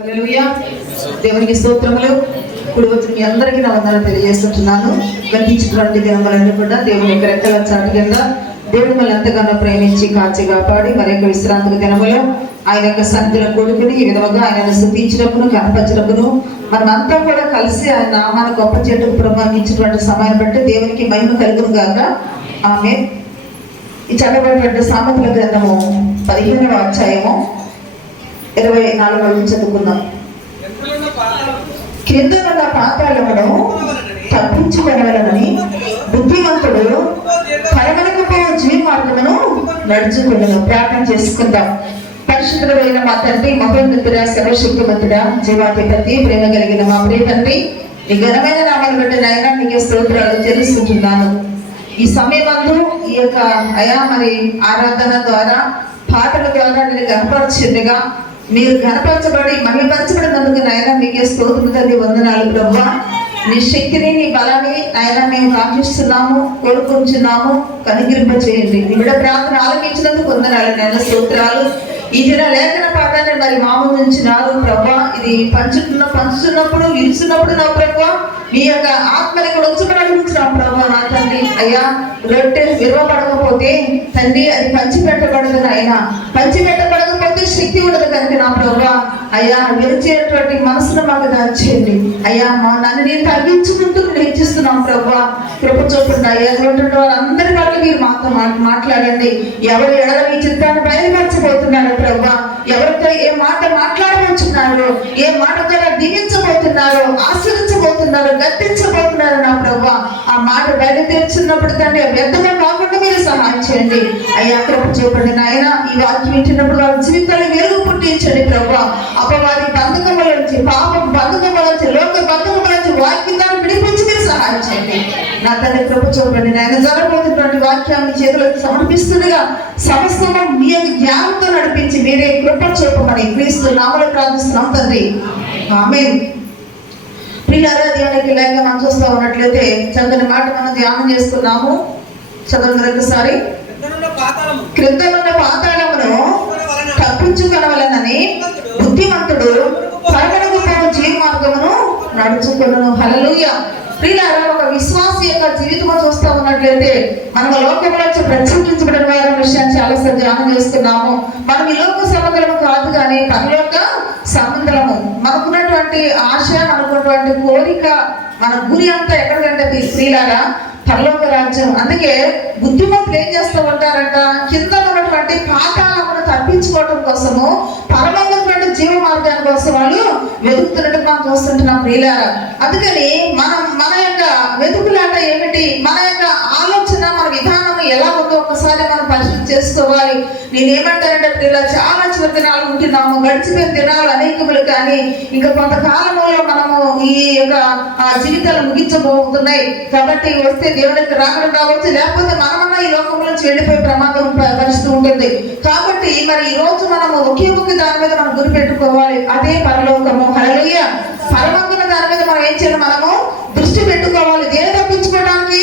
హల్లెలూయా. దేవునికి స్తోత్రములు. ఇప్పుడు వచ్చి మీ అందరికీ నా వందనాలు తెలియజేస్తున్నాను. గతించినటువంటి దినములన్నీ కూడా దేవుని యొక్క రెక్కల చాటు కింద దేవుడు మనల్ని ఎంతగానో ప్రేమించి కాచి కాపాడి మరి యొక్క విశ్రాంతిక దినములో ఆయన యొక్క సన్నిధిలో కూడుకుని ఈ విధముగా ఆయనను స్తుతించినప్పుడు కనపరిచినప్పుడు మనమంతా కూడా కలిసి ఆయన నామాన్ని గొప్ప చేయటకు ప్రమాణించినటువంటి సమయం బట్టి దేవునికి మహిమ కలుగును గాక. ఆమేన్. ఈ చదవబడినటువంటి సామెతల గ్రంథము 15వ అధ్యాయము 24 చదువుకుందాం. క్రిందనున్న పాతాళమును తప్పించుకొనవలెనని బుద్ధిమంతుడు పరమనకు పోవు జీవ మార్గమును నడుచుకొనును. ప్రార్థన చేసుకుందాం. పరిశుద్ధుడైన మా తండ్రి, మహోన్నతుడా, సర్వశక్తిమంతుడా, జీవాధిపతి, ప్రేమ కలిగిన మా ప్రియ తండ్రి, ఈ ఘనమైన నామాన్ని బట్టి నాయన నీకు స్తోత్రాలు చెల్లిస్తున్నాను. ఈ సమయమందు ఈ యొక్క మరి ఆరాధన ద్వారా పాటల ద్వారా నేను గనపరచుండగా మీరు గనపరచబడి మహిమపరచబడినందుకు నాయన మీకే స్తోత్రము తండ్రి, వందనాలు ప్రభువా. నీ శక్తిని నీ బలాన్ని నాయన మేము కాంక్షిస్తున్నాము, కోరుకుంటున్నాము, కనుగరింప చేయండి. నీ బిడ్డ ప్రార్థన ఆలకించినందుకు వందనాలు నాయన, స్తోత్రాలు. ఈ దిన లేఖన పాఠాన్ని మరి మామూలు ఉంచినారు ప్రభా. ఇది పంచుతున్నప్పుడు విరుస్తున్నప్పుడు నా ప్రభా మీ యొక్క ఆత్మని కూడా వచ్చుకుని అడుగుతున్నాం ప్రభా. నా తండ్రి అయ్యా, రొట్టె విరవబడకపోతే తండ్రి అది పంచిపెట్టబడదు నాయన. పంచిపెట్టబడకపోతే శక్తి ఉండదు కనుక నా ప్రభా అయ్యా, విరిచేటువంటి మనసును మాకు దాచేయండి అయ్యా. నన్ను నేను తగ్గించుకుంటూ హెచ్చిస్తున్నాం ప్రభా. కృప చూపండి అయ్యా. వారందరి వల్ల మీరు మాతో మాట్లాడండి. ఎవరు ఎడల మీ చిత్తాన్ని బయలుపరచబోతున్నారు ప్రభా. ఎవరితో ఏ మాట మాట్లాడబోతున్నారు, ఏ మాట ద్వారా దీవించబోతున్నారు, ఆశ్రయించబోతున్నారు, గర్తించబోతున్నారు నా ప్రభా. ఆ మాట బయలుదేరుచున్నప్పుడు తండ్రి వ్యర్థంగా కాకుండా మీరు సహాయం చేయండి అయ్యా. కృప చూపండి నాయన. ఈ వాక్యం వింటున్నప్పుడు వారి జీవితాన్ని వెలుగు పుట్టించండి ప్రభా. అపవాది బంధకముల నుంచి, పాపం బంధకముల నుంచి, లోక బంధకముల నుంచి వాక్యాన్ని విడిపించి మీరు సహాయం చేయండి నా తండ్రి. కృప చూపండి నాయన. జరగబోతున్నటువంటి వాక్యాన్ని చేతులకు సమర్పిస్తుండగా సమస్తము మీ యొక్క జ్ఞానంతో నడిపించి మీరే కృప చూపమని క్రీస్తు నామములో ప్రార్థిస్తున్నాం తండ్రి. ఆమేన్. ప్రియులారా, దేవునికి లేక మనం చూస్తూ ఉన్నట్లయితే చక్కని మాట మనం ధ్యానం చేసుకున్నాము. చదవండి ఒకసారి. క్రిందనున్న పాతాళమును తప్పించుకొనవలెనని బుద్ధిమంతుడు పరమనకు పోవు జీవ మార్గమును నడుచుకొనును. హల్లెలూయా. ప్రియులారా, ఒక విశ్వాసి యొక్క జీవితం చూస్తూ ఉన్నట్లయితే మనం లోకంలో ప్రత్యేకించబడిన వారి విషయాన్ని చాలాసార్లు ధ్యానం చేస్తున్నాము. మనం ఈ లోక సంబంధము కాదు కానీ పరలోక సంబంధము. మనకున్నటువంటి ఆశ, మనకున్నటువంటి కోరిక, మన గురి అంతా ఎక్కడికంటే ప్రియులారా పరలోక రాజ్యం. అందుకే బుద్ధిమంతులు ఏం చేస్తూ ఉంటారంట, కింద ఉన్నటువంటి పాతాళమును తప్పించుకోవడం కోసము పరలోకమైనటువంటి జీవ మార్గాన్ని కోసం వాళ్ళు వెతుకుతున్నట్టు మనం చూస్తుంటున్నాం ప్రియులారా. అందుకని మన యొక్క వెతుకులాట ఏమిటి, మన యొక్క ఆలోచన, మన విధానం ఎలా ఉందో ఒకసారి మనం పరిశీలన చేసుకోవాలి. నేనేమంటానంటే ప్రియుల, చాలా చివరి దినాలు ఉంటున్నాము. గడిచిపోయిన దినాలు అనేకములు, కానీ ఇంకా కొంతకాలంలో మనము ఈ యొక్క జీవితాలు ముగించబోతున్నాయి. కాబట్టి వస్తే దేవునికి రాకడం కావచ్చు, లేకపోతే మనమన్నా ఈ లోకంలో నుంచి వెళ్ళిపోయే ప్రమాదం పరిస్థితి ఉంటుంది. కాబట్టి మరి ఈ రోజు మనము ఒకే దాని మీద మనం గురి పెట్టుకోవాలి. అదే పరలోకము. హల్లెలూయా. పరలోకం దాని మీద మనం ఏం చేయాలి, మనము దృష్టి పెట్టుకోవాలి. దేని తప్పించుకోవడానికి?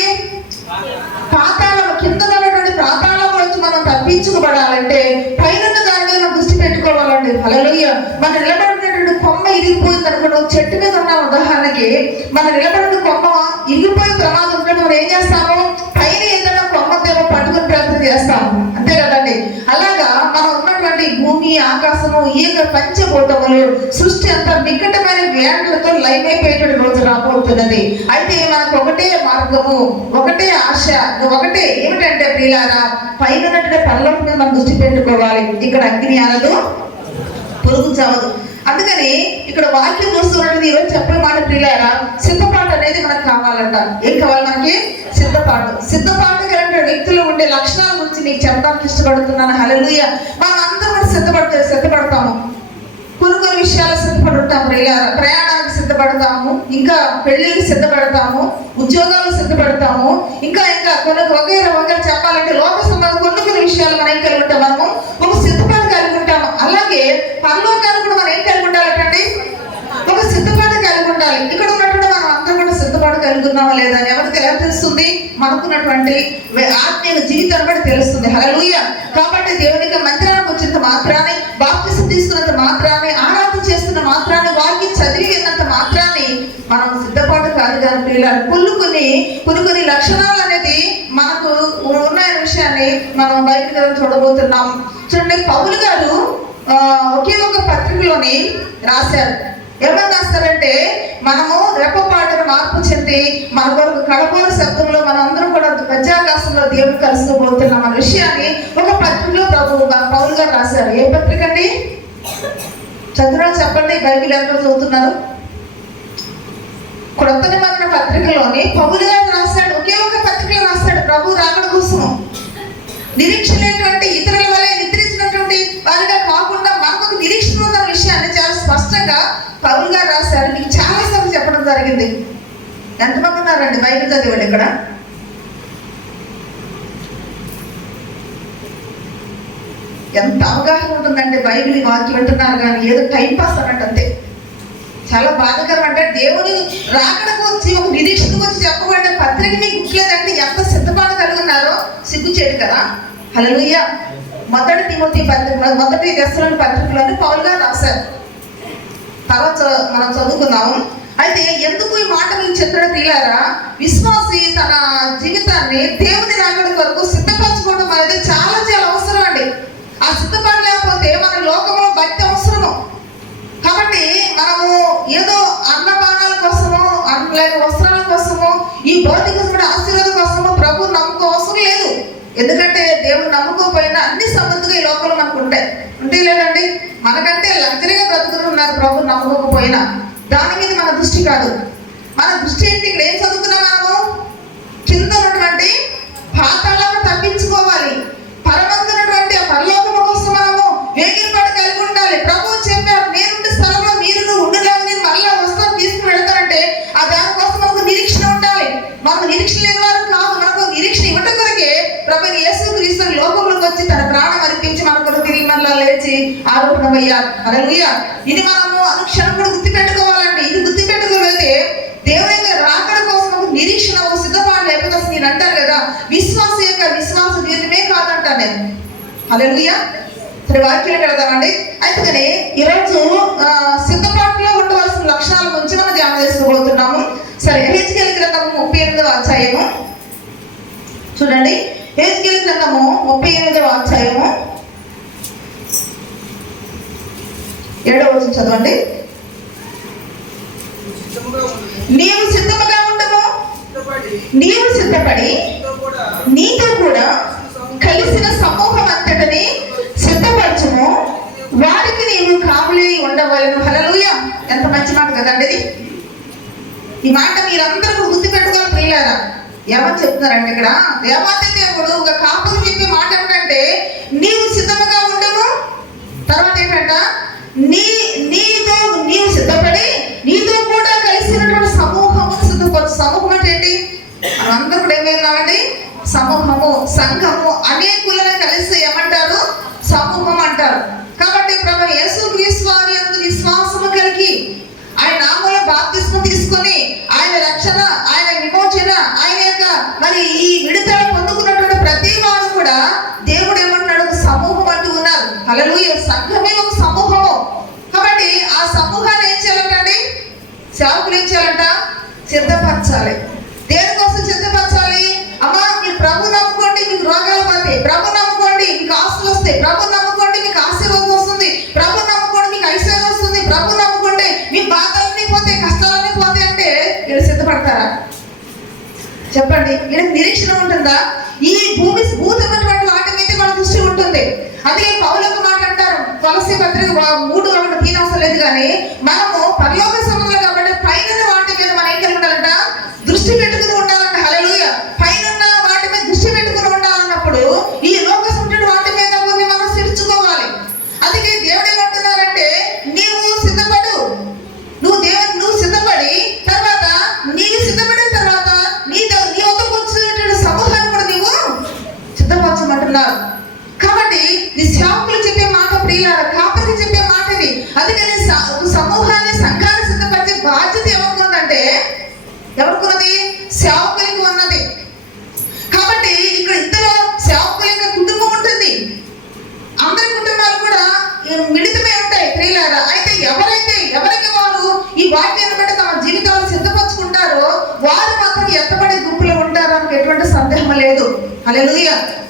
పాతాళం, కింద ఉన్నటువంటి పాతాళం నుంచి మనం తప్పించుకోబడాలంటే పైన దాని మీద మనం దృష్టి పెట్టుకోవాలండి. హల్లెలూయా. మన నిలబడినటువంటి కొమ్మ ఇరిగిపోయింది అనుకోండి. చెట్టు మీద ఉన్న ఉదాహరణకి మన నిలబడిన కొమ్మ ఇరిగిపోయే ప్రమాదం ఉంటే మనం ఏం చేస్తాము, పైన ఏదైనా కొమ్మ దేవ పట్టుకుని ప్రయత్నం చేస్తాము, అంతే కదండి. అలాగా మనం ఉన్నటువంటి భూమి, ఆకాశము, ఈ యొక్క పంచభూతములు, సృష్టి అంతా నికటమైన వేటలతో లైన్ అయిపోయేటువంటి రోజు రాబోతున్నది. అయితే మనకు ఒకటే మార్గము, ఒకటే ఆశ, ఒకటే ఏమిటంటే ప్రియులారా, పైన ఉన్నటువంటి పరలోకం మీద మనం దృష్టి పెట్టుకోవాలి. ఇక్కడ అగ్ని అనదు, పొరుగు చావదు. అందుకని ఇక్కడ వాక్యం చూస్తున్నది ఈరోజు చెప్పే మాట ప్రియులారా, సిద్ధపాటు అనేది మనకు కావాలంట. ఏం కావాలి మనకి? సిద్ధపాటు. సిద్ధపాటు కలిగిన వ్యక్తులు ఉండే లక్షణాల గురించి నీకు చెప్పడానికి ఇష్టపడుతున్నాను. హల్లెలూయా. మనం అందరం కూడా సిద్ధపడతాము. కొన్ని విషయాలు సిద్ధపడుతాం ప్రియులారా. ప్రయాణానికి సిద్ధపడతాము, ఇంకా పెళ్లికి సిద్ధపడతాము, ఉద్యోగాలు సిద్ధపడతాము, ఇంకా కొన్ని వగైరా చెప్పాలంటే లోక సంబంధం కొన్ని విషయాలు మనం ఏం కలిగి ఉంటాం, మనము ఒక సిద్ధపాటు కలిగి ఉంటాము. అలాగే పరలోకాన్ని కూడా మనం ఏం కలిగి ఉండాలంటే ఒక సిద్ధపాటు కలిగి ఉండాలి. ఇక్కడ ఉన్నటువంటి మనం అందరం కూడా సిద్ధపాటు కలిగి ఉన్నామా లేదా అని ఎవరికి ఎలా తెలుస్తుంది? మనకున్నటువంటి ఆత్మీయ జీవితాన్ని బట్టి తెలుస్తుంది. హల్లెలూయా. కాబట్టి దేవునికి మందిరానికి వచ్చినంత మాత్రాన్ని, బాప్తిసం తీసుకున్నంత మాత్రాన్ని, ఆరాధన చేస్తున్న మాత్రాన్ని ఇలా కొన్ని లక్షణాలు అనేది మనకు ఉన్న విషయాన్ని మనం బైబిల్ గ్రంథం చూడబోతున్నాం. చూడండి, పౌలు గారు ఒకే ఒక పత్రికలోని రాశారు. ఏమని రాస్తారంటే, మనము రెప్పపాటును మార్పు చెంది మన కొరకు కడపూర శబ్దంలో మనం అందరం కూడా మధ్యాకాశంలో దేవుడు కలుసుకోబోతున్నాం అనే విషయాన్ని ఒక పత్రికలో పౌలు గారు రాశారు. ఏ పత్రిక అండి? చదువురా చెప్పండి. బైబిల్ ఎవరు చదువుతున్నారు? క్రొత్త నిబంధన పత్రికలోని పౌలు గారు రాశాడు. ఒకే ఒక పత్రికలో రాశాడు ప్రభు రాకడ కోసం. నిరీక్షణ లేనటువంటి ఇతరుల వల్ల నిద్రించినటువంటి వారిగా కాకుండా మనకు నిరీక్షణ ఉన్న విషయాన్ని చాలా స్పష్టంగా పౌలు గారు రాశారు. మీకు చాలా సార్లు చెప్పడం జరిగింది. ఎంతమంది ఉన్నారండి బైబిల్ చదివాడు ఇక్కడ? ఎంత అవగాహన ఉంటుందంటే బైబిల్ వాక్యం వింటున్నారు కానీ ఏదో టైం పాస్ అన్నట్టు అంతే. చాలా బాధాకరం. అంటే దేవుని రాకడ గురించి ఒక నిరీక్షణ గురించి చెప్పబడిన పత్రిక మీకు గుర్తులేదంటే ఎంత సిద్ధపాటు కలిగి ఉన్నారో సిగ్గుచేటు కదా. హల్లెలూయా. మొదటి తిమోతి పత్రిక, మొదటి దశలోని పత్రికలోని పౌలు గారు రాశారు. తర్వాత మనం చదువుకుందాము. అయితే ఎందుకు ఈ మాట మీకు చెప్పడం తీయారా? విశ్వాసి తన జీవితాన్ని దేవుని రాకడ వరకు సిద్ధపరచుకోవడం అనేది చాలా చాలా అవసరం అండి. ఆ సిద్ధపాటు లేకపోతే మన లోకంలో భక్తి అవసరము. కాబట్టి మనము ఏదో అన్నపానాల కోసము, వస్త్రాల కోసము, ఈ భౌతిక ఆశీర్వాదం కోసము ప్రభు నమ్మకం అవసరం లేదు. ఎందుకంటే దేవుడు నమ్ముకోపోయినా అన్ని సమృద్ధిగా ఈ లోకంలో మనకు ఉంటాయి లేదండి. మనకంటే లగ్జరీగా బ్రతుకుతున్నారు ప్రభు నమ్ముకోకపోయినా. దాని మీద మన దృష్టి కాదు. మన దృష్టి ఏంటి? ఇక్కడ ఏం చదువుకున్నాం మనము? కింద ఉన్నటువంటి పాతాళాలను తప్పించుకోవాలి, పరమందున్నటువంటి ఆ పరలోకము కోసం మనము వేగిరపాటు కలిగి ఉండాలి. ప్రభు చెప్పారు, నేనుండే స్థలంలో మీరు ఉండలేవు, నేను మళ్ళీ వస్తాను తీసుకుని వెళ్తానంటే ఆ దానికోసం మనకు నిరీక్షణ ఉండాలి. మనకు నిరీక్షణ లేని వారు కాదు. మనకు నిరీక్షణ ఇవ్వడం కొరకే ప్రభు యేసుక్రీస్తు లోకంలోకి వచ్చి తన ప్రాణం అర్పించి మన కొరకు తిరిగి మళ్ళా లేచి ఆరోపణమయ్యారు. హల్లెలూయా. ఇది మనము అనుక్షణం కూడా గుర్తుపెట్టుకోవాలండి. ఇది గుర్తుపెట్టుకోగలిగితే దేవుని రాకడ కోసం ఒక నిరీక్షణ, ఒక సిద్ధపాటు లేకపోతే అసలు నేను అంటారు కదా, విశ్వాస యొక్క విశ్వాస జీవితమే కాదంటాను నేను. హల్లెలూయా. సరే, వాక్యాలకు వెళదామండి. అయితే ఈరోజు సిద్ధపాటులో ఉండవలసిన లక్షణాల గురించి మనం ధ్యానం చేసుకోబోతున్నాము. సరే, హెచ్కేల్ గ్రంథము 38వ అధ్యాయము చూడండి. హెచ్కేల్ గ్రంథము 38వ అధ్యాయము 7వ వచనం చదవండి. నీవు సిద్ధముగా ఉండము, నీవు సిద్ధపడి నీతో కూడా కలిసిన సమూహం అంతటిని సిద్ధపరచుము, వారికి నీవు కావలి ఉండవలను. హల్లెలూయా. ఎంత మంచి మాట కదండి ఇది. ఈ మాట మీరందరూ గుర్తుపెట్టుకోవాలి ప్రియులారా. ఏమని చెప్తున్నారండి ఇక్కడ? దేవాది దేవుడు ఒక కాపులు చెప్పే మాట ఏంటంటే, నీవు సిద్ధముగా ఉండము, తర్వాత ఏంటంట, నీవు సిద్ధపడి నీతో కూడా కలిసినటువంటి సమూహము సిద్ధపరచు. సమూహం అంటే ఏంటి? మనందరూ కూడా ఏమైనామండి? సమూహము, సంఘము, అనేకులను కలిసి ఏమంటారు? సమూహం అంటారు. కాబట్టి ప్రభు యేసుక్రీస్తు వారి యందు విశ్వాసము కలిగి ఆయన నామములో బాప్తిస్మం తీసుకొని ఆయన రక్షణ, ఆయన విమోచన, ఆయన యొక్క మరి ఈ విడుదల పొందుకున్నటువంటి ప్రతి వారు కూడా దేవుడు ఏమంటున్నాడు? ఒక సమూహం అంటూ ఉన్నారు. హల్లెలూయా. సంఘమే ఒక సమూహము. కాబట్టి ఆ సమూహాన్ని ఏం చేయాలంటండి? సేవకులు ఏం చేయాలంట? సిద్ధపరచాలి. దేనికోసం సిద్ధపరచాలి? అమ్మా, మీరు ప్రభు నమ్ముకోండి, మీకు రోగాలు పోతాయి. ప్రభు నమ్ముకోండి, మీకు ఆస్తులు వస్తాయి. ప్రభు నమ్ముకోండి, మీకు ఆశీర్వాదం వస్తుంది. ప్రభు నమ్ముకోండి, మీకు ఐశ్వర్యం వస్తుంది. ప్రభు నమ్ముకోండి, మీ బాధలన్నీ పోతాయి, కష్టాలన్నీ పోతాయి అంటే వీళ్ళు సిద్ధపడతారా? చెప్పండి. వీళ్ళకి నిరీక్షణ ఉంటుందా? ఈ భూతమైనటువంటి వాటి మీద మన దృష్టి ఉంటుంది. అదే పౌలకు మాట అంటారు, కొలస్సీ పత్రిక 3:1 తీనవసరం లేదు కానీ మనము పరలోక సంబంధాలు కాబట్టి పైన వాటి మీద మనం ఏం కలిగి ఉండాలంట? దృష్టి పెట్టుకుని ఉండాలంట. హల్లెలూయా. పైన వాటి మీద దృష్టి పెట్టుకుని ఉండాలన్నప్పుడు ఈ లోక సంబంధమైన వాటి మీద కొన్ని మనం సిరుచుకోవాలి. అందుకే దేవుడు ఏమంటున్నారంటే, నీవు సిద్ధపడు, నువ్వు సిద్ధపడి తర్వాత నీవు సిద్ధపడిన తర్వాత నీ వద్దకు వచ్చినటువంటి సమూహాన్ని కూడా నీవు సిద్ధపరచమంటున్నారు. కాబట్టి నీ సేవకులు చెప్పే మాట ప్రియులారా, కాపరికి చెప్పే మాట ఇది. అందుకని సమూహాన్ని, సంఘాన్ని సిద్ధపరిచే బాధ్యత ఎవరికి ఉందంటే, ఎవరికి? సేవకులకి ఉన్నది. కాబట్టి ఇక్కడ ఇంతలో సేవకుల యొక్క కుటుంబం ఉంటుంది. అందరి కుటుంబాలు కూడా మిళితమై ఉంటాయి ప్రియులారా. అయితే ఎవరికి వారు ఈ వాక్యాన్ని బట్టి తమ జీవితాలను సిద్ధపరచుకుంటారో వారు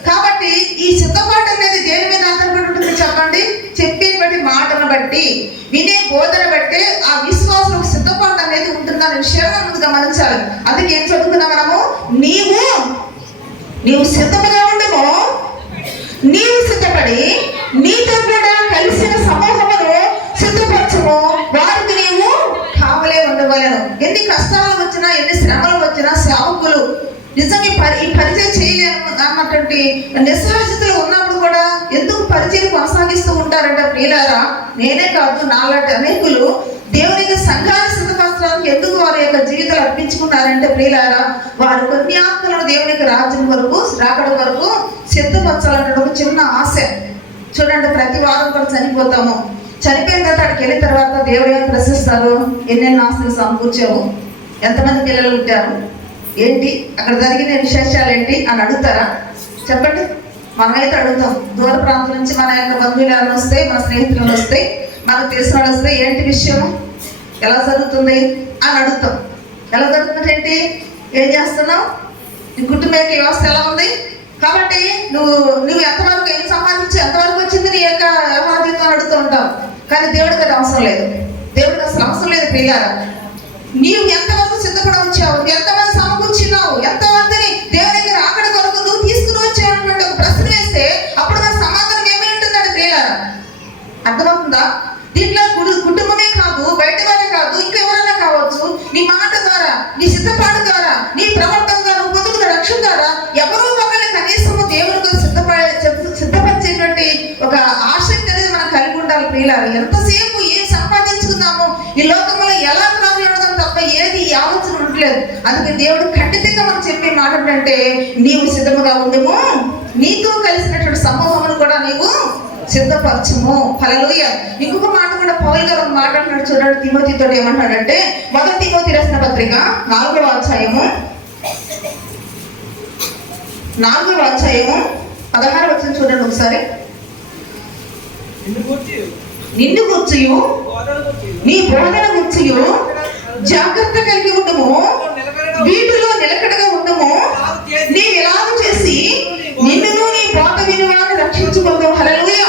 కాబట్టి ఈ సిద్ధపాటు అనేది దేని మీద ఆధారపడి ఉంటుంది చెప్పండి? చెప్పేటువంటి మాటను బట్టి, వినే బోధన బట్టి ఆ విశ్వాసం సిద్ధపాటు అనేది ఉంటుందనే విషయాన్ని మనం గమనించాలి. అందుకే ఏం చదువుకున్నాం మనము? నీవు సిద్ధముగా ఉండము, నీవు సిద్ధపడి నీతో కూడా కలిసిన సమూహమును సిద్ధపరచము, వారికి నీవు కావలే ఉండవలను. ఎన్ని కష్టాలు వచ్చినా, ఎన్ని శ్రమలు వచ్చినా సేవకులు నిజంగా ఈ పరిచయం చేయలేము అన్నటువంటి నిస్సహాయతలో ఉన్నప్పుడు కూడా ఎందుకు పరిచయం కొనసాగిస్తూ ఉంటారంటే ప్రియులారా, నేనే కాదు నాలాంటి అనేకులు దేవునికి సంఘాన్ని సిద్ధపరచడానికి ఎందుకు వారి యొక్క జీవితాలు అర్పించుకున్నారంటే ప్రియులారా, వారు కొన్ని ఆత్మలను దేవునికి రాజ్యం వరకు రాకడ వరకు సిద్ధపరచాలంటే ఒక చిన్న ఆశ. చూడండి, ప్రతి వారం కూడా చనిపోతాము. చనిపోయిన తర్వాత అక్కడికి వెళ్ళిన తర్వాత దేవుడు ఏం ప్రశ్నిస్తారు? ఎన్నెన్ని ఆస్తులు సమకూర్చావు, ఎంతమంది పిల్లలు పుట్టారు, ఏంటి అక్కడ జరిగిన విశేషాలు ఏంటి అని అడుగుతారా? చెప్పండి. మనమైతే అడుగుతాం. దూర ప్రాంతం నుంచి మన యొక్క బంధువులు ఎవరు వస్తే, మన స్నేహితులు వస్తే, మనకు తెలిసిన వాళ్ళు వస్తే ఏంటి విషయం, ఎలా జరుగుతుంది అని అడుగుతాం. ఎలా జరుగుతుంది ఏంటి, ఏం చేస్తున్నావు, నీ కుటుంబ యొక్క వ్యవస్థ ఎలా ఉంది, కాబట్టి నువ్వు ఎంతవరకు ఏం సంపాదించి ఎంతవరకు వచ్చింది నీ యొక్క వ్యవహార జీవితం అడుగుతూ ఉంటావు. కానీ దేవుడికి అది అవసరం లేదు. దేవుడికి అసలు అవసరం లేదు ప్రియులారా. నీవు ఎంతవరకు సిద్ధపడి వచ్చావు, ఎంతమంది సమకూర్చున్నావు, ఎంతమందిని దేవుని దగ్గర ఆకడ కొరకు నువ్వు తీసుకుని వచ్చావు అన్నటువంటి ఒక ప్రశ్న వేస్తే అప్పుడు మన సమాధానం ఏమై ఉంటుందండి ప్రియులారా? అర్థమవుతుందా? దీంట్లో కుటుంబమే కాదు, బయట వారే కాదు, ఇంకెవరైనా కావచ్చు, నీ మాట ద్వారా, నీ సిద్ధపాటు ద్వారా, నీ ప్రవర్తన ద్వారా, పొందుకున్న రక్షణ ద్వారా ఎవరో ఒకరిని కనీసము దేవునికి సిద్ధపరిచేటువంటి ఒక ఆసక్తి అనేది మనం కలిగి ఉండాలి ప్రియులారా. ఎంతసేపు ఏం సంపాదించుకుందాము, ఈ లోకంలో ఎలా ప్రారంభించడం తప్ప ఏది ఆలోచన ఉండలేదు. అందుకే దేవుడు ఖండితంగా మనం చెప్పే మాట ఏంటంటే, నీవు సిద్ధముగా ఉండము, నీతో కలిసినటువంటి సమూహమును కూడా నీవు సిద్ధపరచము. హల్లెలూయా. ఇంకొక మాట కూడా పౌలు గారు మాట్లాడినాడు చూడండి, తిమోతితో ఏమంటాడంటే, 1 తిమోతి రాసిన పత్రిక 4వ అధ్యాయము 16వ వచనం చూడండి ఒకసారి. నిన్ను గుర్చియు నీ బోధన గుర్చియు జాగ్రత్త కలిగి ఉండము, వీటిలో నిలకడగా ఉండము, నీవు ఎలాగ చేసి నిన్ను నీ బోధ విని వారిని రక్షించుకుందాం. హల్లెలూయా.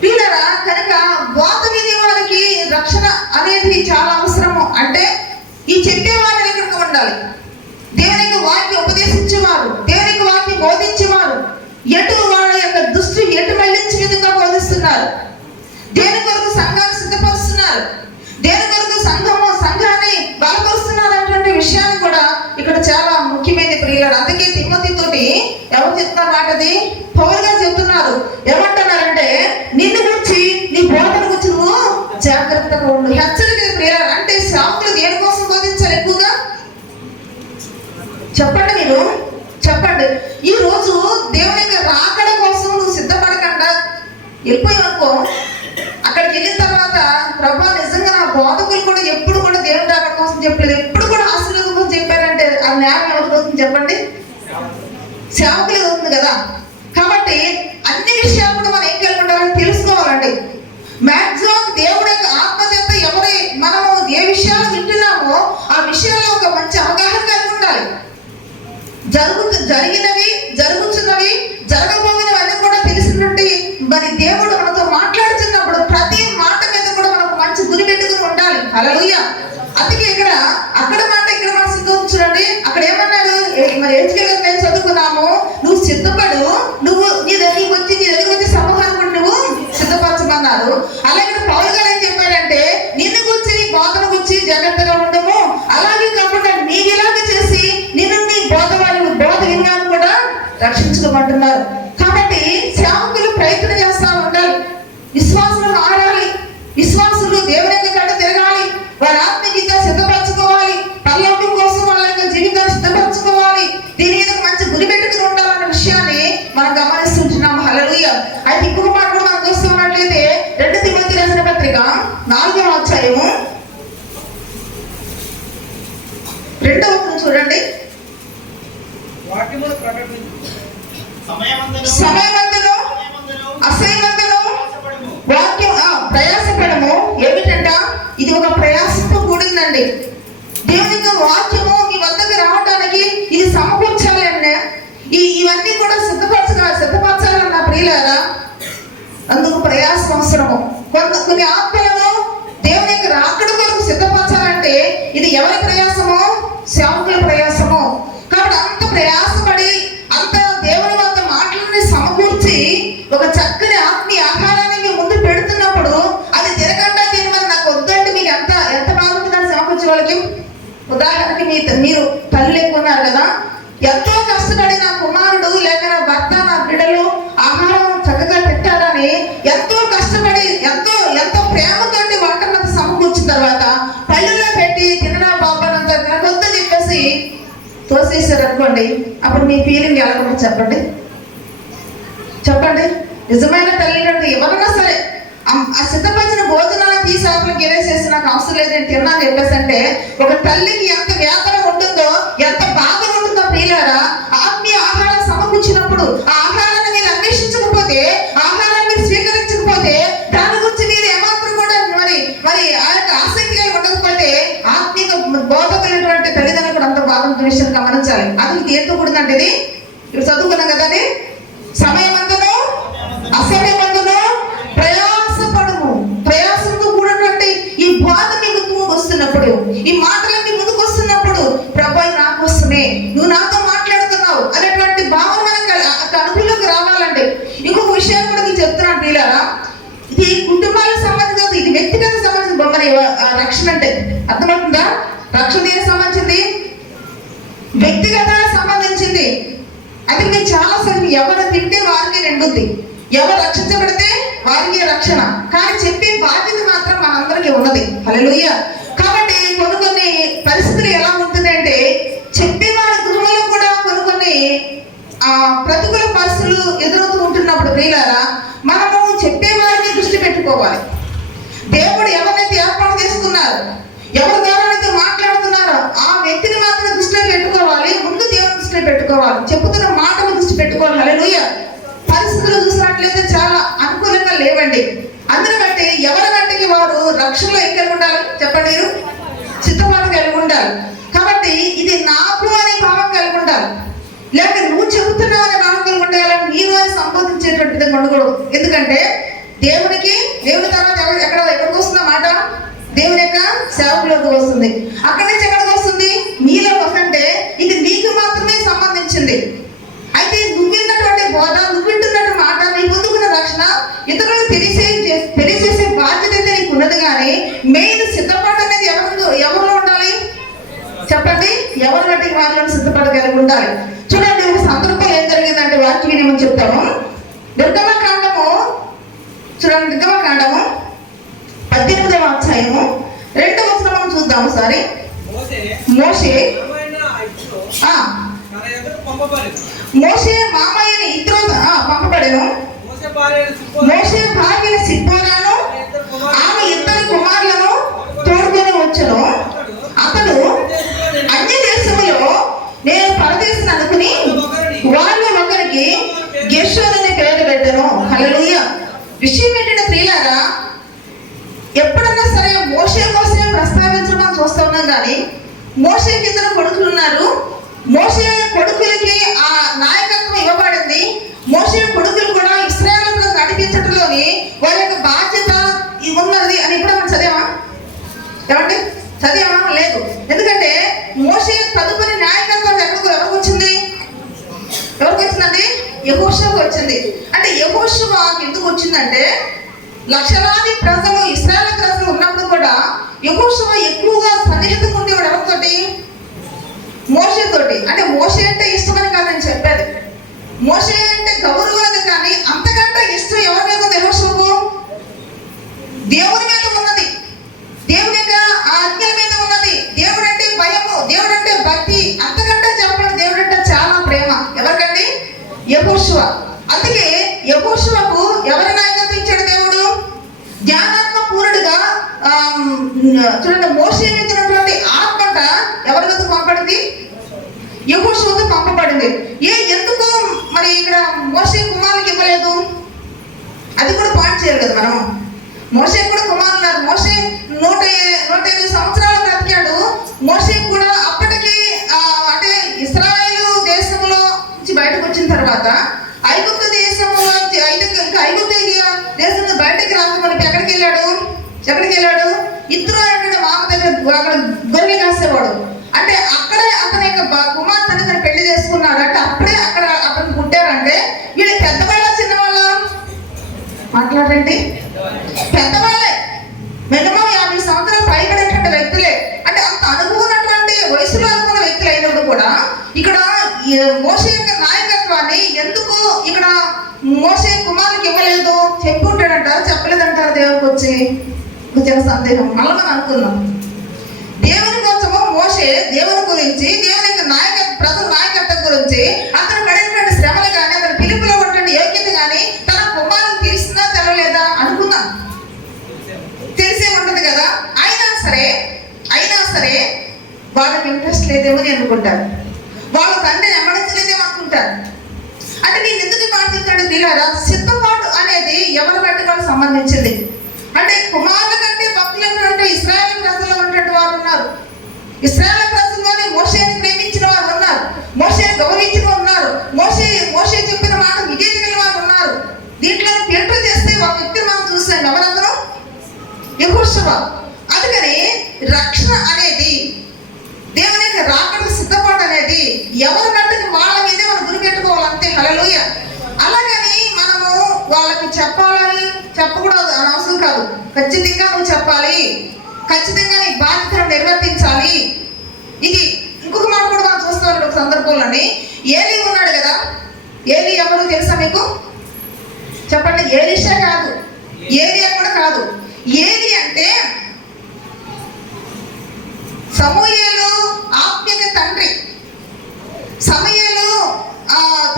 ప్రియులారా, కనుక బోధ విని వారికి రక్షణ అనేది చాలా అవసరము. అంటే ఈ చెప్పేవారు నిలకడగా ఉండాలి. దేవునికి వాక్యం ఉపదేశించేవారు, దేవునికి వాక్యం బోధించేవారు ఎటు వాళ్ళ యొక్క దృష్టి ఎటు మళ్ళించి విధంగా బోధిస్తున్నారు, దేని కొరకు సంఘాన్ని సిద్ధపరుస్తున్నారు, దేని కొరకు సంఘాన్ని బలపరుస్తున్నారు అనే విషయాన్ని కూడా ఇక్కడ చాలా ముఖ్యమైన ప్రియులారు. అందుకే తిమోతి తోటి ఎవరు చెప్తున్నారు మాటది? పౌలు గారు చెప్తున్నారు. ఏమంటున్నారంటే, నిన్ను గురించి నీ బోధన గురించి నువ్వు జాగ్రత్తగా ఉండు. హెచ్చరిక ప్రియులారు. అంటే సేవకులు దేనికోసం బోధించాలి ఎక్కువగా? చెప్పండి, మీరు చెప్పండి. ఈ రోజు దేవుని యొక్క రాకడ కోసం నువ్వు సిద్ధపడకుండా వెళ్ళిపోయావనుకో, అక్కడికి వెళ్ళిన తర్వాత ప్రభా నిజంగా నా బోధకులు కూడా ఎప్పుడు కూడా దేవుని రాకడ కోసం చెప్పలేదు, ఎప్పుడు కూడా ఆశీర్వాదం కోసం చెప్పారంటే ఆ న్యాయం ఎవరికి అవుతుంది చెప్పండి? సేవకులు అవుతుంది కదా. కాబట్టి అన్ని విషయాలు కూడా మనం ఏం కలిగి ఉండాలని తెలుసుకోవాలండి. మాక్సిమం దేవుడి యొక్క ఆత్మచేత మనము ఏ విషయాలు వింటున్నామో ఆ విషయాల్లో ఒక మంచి అవగాహన కలిగి ఉండాలి. జరిగినవి, జరుగుతున్నవి, జరగబోయినవన్నీ కూడా తెలిసినట్టు మరి దేవుడు మనతో మాట్లాడుతున్నప్పుడు ప్రతి మాట మీద కూడా మనకు మంచి గురి పెట్టుకుని ఉండాలి. హల్లెలూయా. అందుకే అక్కడ మాట ఇక్కడ మాట సిద్ధపరచునండి. అక్కడ ఏమన్నాడు? మరి హెచ్కేల్ మేము చదువుకున్నాము, నువ్వు సిద్ధపడు, నువ్వు నీ దగ్గరికి వచ్చి సమూహాన్ని కూడా నువ్వు సిద్ధపరచమన్నారు. అలాగే పౌలు గారు ఏం చెప్పారంటే, నిన్ను గురించి నీ బోధన గురించి జాగ్రత్తగా ఉండము, అలాగే కాకుండా నీవిలాగా చేసి నిన్ను నీ బోధ విన్నాను కూడా రక్షించుకోమంటున్నారు. కాబట్టి సేవకులు ప్రయత్నం చేస్తా ఉండాలి. విశ్వాసులు మారాలి, విశ్వాసులు దేవుని గడ్డ తిరగాలి, వారి ఆత్మగీత సిద్ధపరచుకోవాలి, పరలోకం కోసం వాళ్ళ యొక్క జీవితాన్ని సిద్ధపరచుకోవాలి, దీని మీద మంచి గురి పెట్టుకుని ఉండాలన్న విషయాన్ని మనం గమనిస్తుంటున్నాం. హల్లెలూయా. అయితే ఇంకొక మాట కూడా మనం చూస్తూ ఉన్నట్లయితే 2 తిమోతి రాసిన పత్రిక 4వ అధ్యాయము 2వ వచనం చూడండి. సమయమందును అసమయమందును వాక్యం ప్రయాసపడము. ఏమిటంట? ఇది ఒక ప్రయాసంతో కూడిందండి. దేవుని యొక్క వాక్యము మీ వద్దకు రావడానికి ఇది సమకూర్చాలి. ఇవన్నీ కూడా కొన్ని ఆత్మలను దేవుని యొక్క రాకడ కొరకు సిద్ధపరచాలంటే ఇది ఎవరి ప్రయాసమో? సేవకుల ప్రయాసము. కాబట్టి అంత ప్రయాసపడి అంత దేవుని వద్ద మాటలని సమకూర్చి ఒక చక్కని ఆత్మీయ ఆహారాన్ని మీ ముందు పెడుతున్నప్పుడు అది తిరగండా తినమని నాకు వద్దంటే మీకు ఎంత బాగుంటుందని సమకూర్చే వాళ్ళకి. ఉదాహరణకి మీరు తల్లి ఎక్కువ ఉన్నారు కదా, ఎంతో కష్టపడి నా కుమారుడు లేక నా భర్త నా బిడ్డలు ఆహారం చక్కగా పెట్టాలని ఎంతో కష్టపడి ఎంతో ప్రేమతోటి వంటలను సమకూర్చిన తర్వాత పళ్ళులో పెట్టి తినడా బాబానంత తినకొద్దు చెప్పేసి తోసేసారు అనుకోండి, అప్పుడు మీ ఫీలింగ్ ఎలా ఉంటుంది చెప్పండి. నిజమైన తల్లిదండ్రులు ఎవరన్నా సరే ఆ సిద్ధపరిచిన భోజనాలను తీసి ఆకులకు గెలేసేసి నాకు అవసరం లేదు నేను తిన్నాను చెప్పేసి అంటే ఒక తల్లికి ఎంత వేదన ఉంటుందో, ఎంత బాధ ఉంటుందో ప్రియులారా. ఆత్మీయ ఆహారం సమకూర్చినప్పుడు ఆ ఆహారాన్ని మీరు అన్వేషించకపోతే, ఆహారాన్ని మీరు స్వీకరించకపోతే, దాని గురించి మీరు ఏమాత్రం కూడా మరి ఆ యొక్క ఆసక్తిగా ఉండకపోతే ఆత్మీయ బోధకులైనటువంటి తల్లిదండ్రులు కూడా అంత బాధ ఉంటున్న విషయం గమనించాలి. అది దేంతో కూడిందంటే ఇది ఇప్పుడు చదువుకున్నాం కదా, అది సమయమందును అసమయమందును ప్రయాసంతో కూడినటువంటి ఈ బాధ మీ ముందుకు వస్తున్నప్పుడు, ఈ మాటలన్నీ ముందుకు వస్తున్నప్పుడు ప్రభువా నాకు వస్తున్నాయి, నువ్వు నాతో మాట్లాడుతున్నావు అనేటువంటి భావన మనకు అనుభవంలోకి రావాలంటే ఇంకొక విషయాన్ని కూడా నేను చెప్తున్నాను ప్రియులారా. ఇది కుటుంబాలకు సంబంధించి, ఇది వ్యక్తిగత సంబంధించిన మరి రక్షణ అంటే అర్థమవుతుందా? రక్షణ దేనికి సంబంధించింది? వ్యక్తిగత సంబంధించింది. అది మీరు చాలా సార్లు ఎవరు తింటే వారికి రెండుంది, ఎవరు రక్షించబడితే వారికి రక్షణ. కానీ చెప్పే బాధ్యత మాత్రం మనందరికీ ఉన్నది. హల్లెలూయా. కాబట్టి కొన్ని పరిస్థితులు ఎలా ఉంటుందంటే చెప్పేవారి గృహంలో కూడా కొన్ని ప్రతికూల పరిస్థితులు ఎదురవుతూ ఉంటున్నప్పుడు ప్రియులారా మనము చెప్పేవారిని దృష్టి పెట్టుకోవాలి. దేవుడు ఎవరినైతే ఏర్పాటు చేసుకున్నారు, ఎవరి ద్వారా మాట్లాడుతున్నారో ఆ వ్యక్తిని మాత్రం దృష్టిలో పెట్టుకోవాలి. ముందు దేవుని దృష్టిలో పెట్టుకోవాలి, చెప్పుతున్న మాటలు దృష్టి పెట్టుకోవాలి. హల్లెలూయా. పరిస్థితులు చూసినట్లయితే చాలా అనుకూలంగా లేవండి. అందుని బట్టి ఎవరి గంటకి వారు రక్షణలో ఏం కలిగి ఉండాలి చెప్పండి, మీరు సిద్ధపాటు కలిగి ఉండాలి. కాబట్టి ఇది నాకు అనే భావం కలిగి ఉండాలి, లేక నువ్వు చెబుతున్నావు అనే భావం కలిగి ఉండాలని మీరు అని సంబోధించేటువంటి విధంగా ఉండకూడదు. ఎందుకంటే దేవుని తర్వాత ఎక్కడికి వస్తుందా మాట? దేవుని యొక్క సేవకులకు వస్తుంది. అక్కడి నుంచి ఎక్కడికి వస్తుంది? నీలో వస్తుంటే ఇది నీకు మాత్రమే సంబంధించింది. అయితే నువ్వు విన్నటువంటి బోధ, నువ్వు వింటున్నటువంటి మాట, నీ ముందుకున్న రక్షణ ఇతరులకు తెలియజేసే బాధ్యత అయితే నీకు ఉన్నది. కానీ మెయిన్ సిద్ధపాటు అనేది ఎవరిలో ఉండాలి చెప్పండి? ఎవరి బట్టి వారిలో సిద్ధపాటు కలిగి ఉండాలి. చూడండి, ఒక సందర్భంలో ఏం జరిగిందంటే వాక్యం వినేమని చెప్తాము. నిర్గమకాండము చూడండి, నిర్గమకాండము 18వ అధ్యాయము 2వ వచనం చూద్దాము. సారీ, మోషే మామయ్యని ఇద్దరు పంపబడెను. మోషే భార్య సిప్పోరాను ఆమె ఇద్దరు కుమారులను తోడుకొని వచ్చెను. అతడు అన్య దేశంలో నేను పరదేశం అనుకుని వాళ్ళు ఒకరికి గెర్షోను అనే పేరు పెట్టెను. హల్లెలూయా. విషయం ఏంటంటే ప్రియులారా, ఎప్పుడన్నా సరే మోషే కోసమే ప్రస్తావించడం చూస్తా ఉన్నాం. కానీ మోషేకి ఇద్దరు కొడుకులు ఉన్నారు. మోషే కొడుకులకి ఆ నాయకత్వం ఇవ్వబడింది. మోషే కొడుకులు కూడా ఇశ్రాయేలును నడిపించడంలోని వారి యొక్క బాధ్యత ఉన్నది అని ఇప్పుడు మనం చదివామా? లేదు. ఎందుకంటే మోషే తదుపరి నాయకత్వం ఎవరికి వచ్చింది? యెహోషువకు వచ్చింది. అంటే యెహోషువ ఎందుకు వచ్చిందంటే లక్షలాది ప్రజలు, ఇశ్రాయేలు ప్రజలు ఉన్నప్పుడు కూడా యెహోషువ ఎక్కువగా సన్నిహితంగా ఉండేవాడు ఎవరితోటి? మోషేతోటి. అంటే మోషే అంటే ఇష్టమని కాదు నేను చెప్పేది, మోషే అంటే గౌరవం. కానీ అంతకంటే ఇష్టం ఎవరి మీద ఉంది? యెహోషువకు దేవుని మీద ఉన్నది, దేవుని యొక్క ఆజ్ఞల మీద ఉన్నది. దేవుడు అంటే భయము, దేవుడు అంటే భక్తి. అంతకంటే చెప్పండి, దేవుడు అంటే చాలా ప్రేమ. ఎవరికండి? యెహోషువ. అందుకే యెహోషువకు ఎవరి నాయకత్వం ఇచ్చాడు దేవుడు? జ్ఞానాత్మ పూర్ణుడుగా. చూడండి, మోషే మీద ఉన్నటువంటి ఆత్మట ఎవరి మీద పంపబడింది? యెహోషువతో పంపబడింది. ఎందుకు మరి ఇక్కడ మోషే కుమారులకు ఇవ్వలేదు? అది కూడా పాయింట్ చేయాలి కదా మనం. మోషే కూడా కుమారులు ఉన్నారు. మోషే 150 సంవత్సరాలు బ్రతికాడు. మోషే కూడా అప్పటికి అంటే ఇశ్రాయేలు దేశంలో నుంచి బయటకు వచ్చిన తర్వాత ఐగుప్తు దేశంలో ఇంకా ఐగుప్తు దేశంలో బయటకు రాక మనకి ఎక్కడికి వెళ్ళాడు? ఎక్కడికి వెళ్ళాడు? ఇద్దరు అంటే మామ దగ్గర అక్కడ గొర్రెలు కాసేవాడు. అంటే అక్కడే అతని యొక్క కుమార్తెని తను పెళ్లి చేసుకున్నాడు. అంటే అప్పుడే అక్కడ అతను పుట్టారంటే వీళ్ళు పెద్దవాళ్ళ చిన్నవాళ్ళ? మాట్లాడండి. పెద్దవాళ్ళే, మినిమం 50 సంవత్సరాలు పైబడేటువంటి వ్యక్తులే. అంటే అంత అనుకున్నటువంటి వయసులో అనుకున్న వ్యక్తులు అయినప్పుడు కూడా ఇక్కడ మోషే యొక్క నాయకత్వాన్ని ఎందుకు ఇక్కడ మోషే కుమారునికి ఇవ్వలేదు? చెప్పి ఉంటాడంటారు, చెప్పలేదంటారు. దేవునికి వచ్చి కొంచెం సందేహం. మళ్ళీ మనం అనుకున్నాం దేవుని కోసము మోషే దేవుని గురించి, దేవుని యొక్క ప్రజల నాయకత్వం గురించి, అతను పడినటువంటి శ్రమలు కానీ, అతని పిలుపులో ఉన్నటువంటి యోగ్యత కానీ తన కుమారుని తెలిసిందా తెలవలేదా అనుకుందాం. తెలిసే ఉంటుంది కదా. అయినా సరే వాళ్ళకి ఇంట్రెస్ట్ లేదేమో అని అనుకుంటారు, వాళ్ళ తండ్రిని ఎమ్మడించలేదేమో అనుకుంటారు. అంటే నేను ఎందుకు మాట చెప్తాడు తీరారా? సిద్ధపాటు అనేది ఎవరి బట్టి వాళ్ళకి సంబంధించింది. అంటే కుమారుల కంటే భక్తులైనటువంటి ఇశ్రాయేలు ప్రజల్లో ఉన్నటువంటి వారు ఉన్నారు. ఇశ్రాయేలు ప్రజల్లోనే మోషేని ప్రేమించిన వారు ఉన్నారు, మోషేని గౌరవించిన వారు ఉన్నారు, మోషే చెప్పిన మాట విజయించిన వారు ఉన్నారు. దీంట్లో ఫిల్టర్ చేస్తే ఒక వ్యక్తిని మనం చూసాం. ఎవరందరూ? యెహోషువ. అందుకని రక్షణ అనేది, దేవుని యొక్క రాకడకు సిద్ధపాటు అనేది ఎవరి నట్టుకు వాళ్ళ మీదే మనం గురిపెట్టుకోవాలంతే. హల్లెలూయా. అలాగని మనము వాళ్ళకి చెప్పాలని చెప్పకూడదు అని అవసరం కాదు. ఖచ్చితంగా నువ్వు చెప్పాలి, ఖచ్చితంగా నీ బాధ్యతను నిర్వర్తించాలి. ఇది ఇంకొక మాట కూడా మనం చూస్తాం ఒక సందర్భంలోని. ఏలీ ఉన్నాడు కదా. ఏలీ ఎవరు తెలుసా మీకు? చెప్పండి. ఏలీషా కాదు, ఏలియా కూడా కాదు. ఏలీ అంటే సమూయేలు ఆత్మిక తండ్రి. సమూయేలు